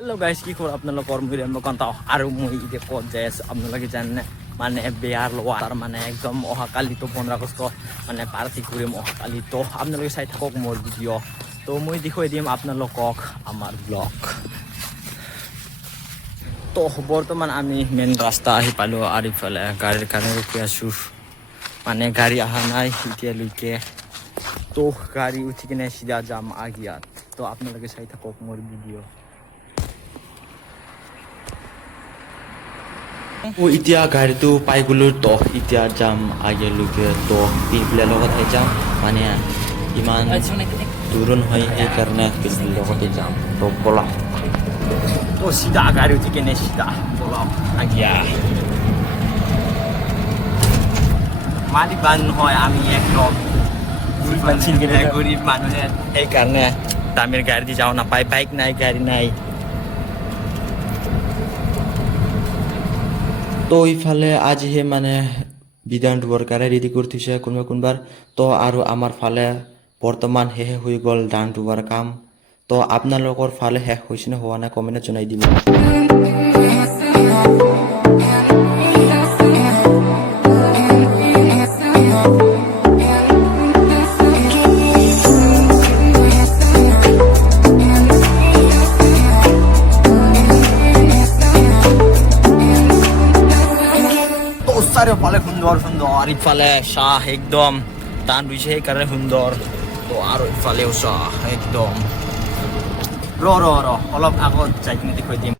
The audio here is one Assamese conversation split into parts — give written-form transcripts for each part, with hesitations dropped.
हेलो गाइस की खबर আপোনালোকৰ মই ৰেমকান্ত আৰু মই এতিয়া ক'ত যাই আছো আপোনালোকে জানে মানে বিয়াৰ লোৱাৰ মানে একদম অহাকালি তো 15 আগষ্ট মানে পাৰ্টি কৰিম অহাকালি তো আপোনালোকে চাই থাকক মোৰ ভিডিঅ' তো মই দেখুৱাই দিম আপোনালোকক আমাৰ ব্লগ তো বৰ্তমান আমি মেইন ৰাস্তা আহি পালো আৰু ইফালে গাড়ীৰ কাৰণে ৰখি আছো মানে গাড়ী অহা নাই এতিয়ালৈকে তো গাড়ী উঠি কিনে সিধা যাম আগিয়াত তো আপোনালোকে চাই থাকক মোৰ ভিডিঅ' ও এতিয়া গাড়ীটো পাই গ'লো তো এতিয়া যাম আগলৈকে তো পিছফালে লগতে যাম মানে ইমান দূৰ নহয় সেইকাৰণে পিছফালে লগতে যাম তো ব'লা তো সিধা গাড়ী উঠি কিনে সিধা ব'লা আগিয়া মালিবান নহয় আমি একদম গৰীব মানুহে সেইকাৰণে দামীৰ গাড়ী দি যাওঁ নাপায় বাইক নাই গাড়ী নাই তো ইফালে আজিহে মানে বিধান দুবৰকাৰে ৰেডি কৰি থৈছে কোনোবাৰ তো আৰু আমাৰ ফালে বৰ্তমান শেষ হৈ গ'ল ধান দুবৰ কাম তো আপোনালোকৰ ফালে শেষ হৈছে নে হোৱা নাই কমেণ্টত জনাই দিব চাৰিওফালে সুন্দৰ সুন্দৰ ইফালে চাহ একদম টান ৰুইছে সেইকাৰণে সুন্দৰ তো আৰু ইফালেও চাহ একদম ৰ অলপ আগত যাই কিনে দেখুৱাই দিম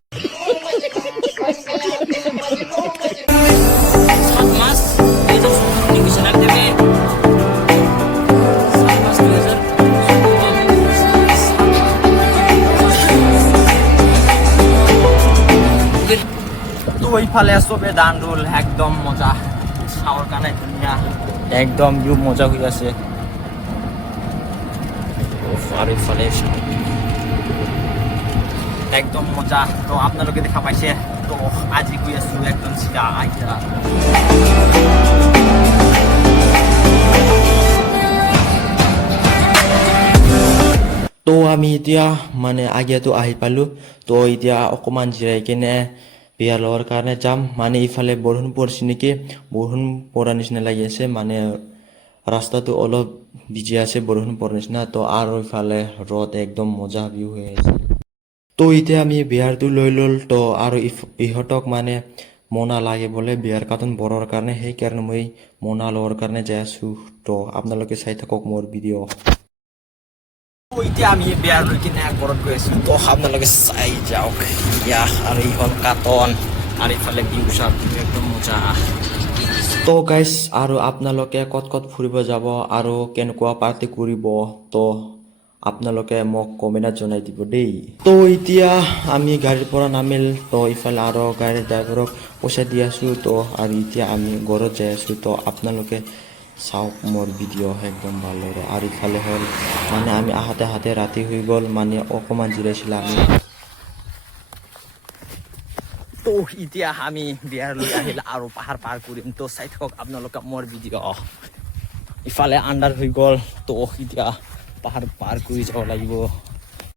ইফালে চবে ধান ৰুল একদম মজা চাউৰ কাৰণে ধুনীয়া একদম ভিউ মজা হৈ আছে আৰু ইফালে একদম মজা তো আপোনালোকে দেখা পাইছে তো আজি গৈ আছো একদম চিধা আইতা তো আমি এতিয়া মানে আগেতো আহি পালো তো এতিয়া অকমান জিৰাই কিনে বিয়া লোৱাৰ কাৰণে যাম মানে ইফালে বৰষুণ পৰিছে নেকি বৰষুণ পৰা নিচিনা লাগি আছে মানে ৰাস্তাটো অলপ ভিজি আছে বৰষুণ পৰা নিচিনা তো আৰু ইফালে ৰ'দ একদম মজা ভিউ হৈ আছে তো এতিয়া আমি বিয়াৰটো লৈ ল'ল তো আৰু ইহঁতক মানে মনা লাগে বোলে বিয়াৰ কাৰ্টুন বৰৰ কাৰণে সেইকাৰণে মই মনা লোৱাৰ কাৰণে যাই আছো তো আপোনালোকে চাই থাকক মোৰ ভিডিঅ' এতিয়া আমি বিয়াৰ লৈ কিনে ঘৰত গৈ আছো তো আপোনালোকে চাই যাওক ইয়া আৰু ইখন কাৰ্টন আৰু ইফালে ভিউ চাওক একদম মজা তো গাইজ আৰু আপোনালোকে ক'ত ফুৰিব যাব আৰু কেনেকুৱা পাৰ্টি কৰিব তো আপোনালোকে মোক কমেণ্টত জনাই দিব দেই তো এতিয়া আমি গাড়ীৰ পৰা নামিল তো ইফালে আৰু গাড়ীৰ ড্ৰাইভাৰক পইচা দি আছো তো আৰু এতিয়া আমি ঘৰত যাই আছো তো আপোনালোকে চাওক মোৰ ভিডিঅ' একদম ভালদৰে আৰু ইফালে হ'ল মানে আমি আহাতে ৰাতি হৈ গ'ল মানে অকণমান জিৰাইছিলোঁ আমি তো এতিয়া আমি বিয়াৰ লৈ আহিলে আৰু পাহাৰ পাৰ কৰিম তো চাই থাকক আপোনালোকে মোৰ ভিডিঅ' ইফালে আন্ধাৰ হৈ গ'ল তো এতিয়া পাহাৰ পাৰ কৰি যাব লাগিব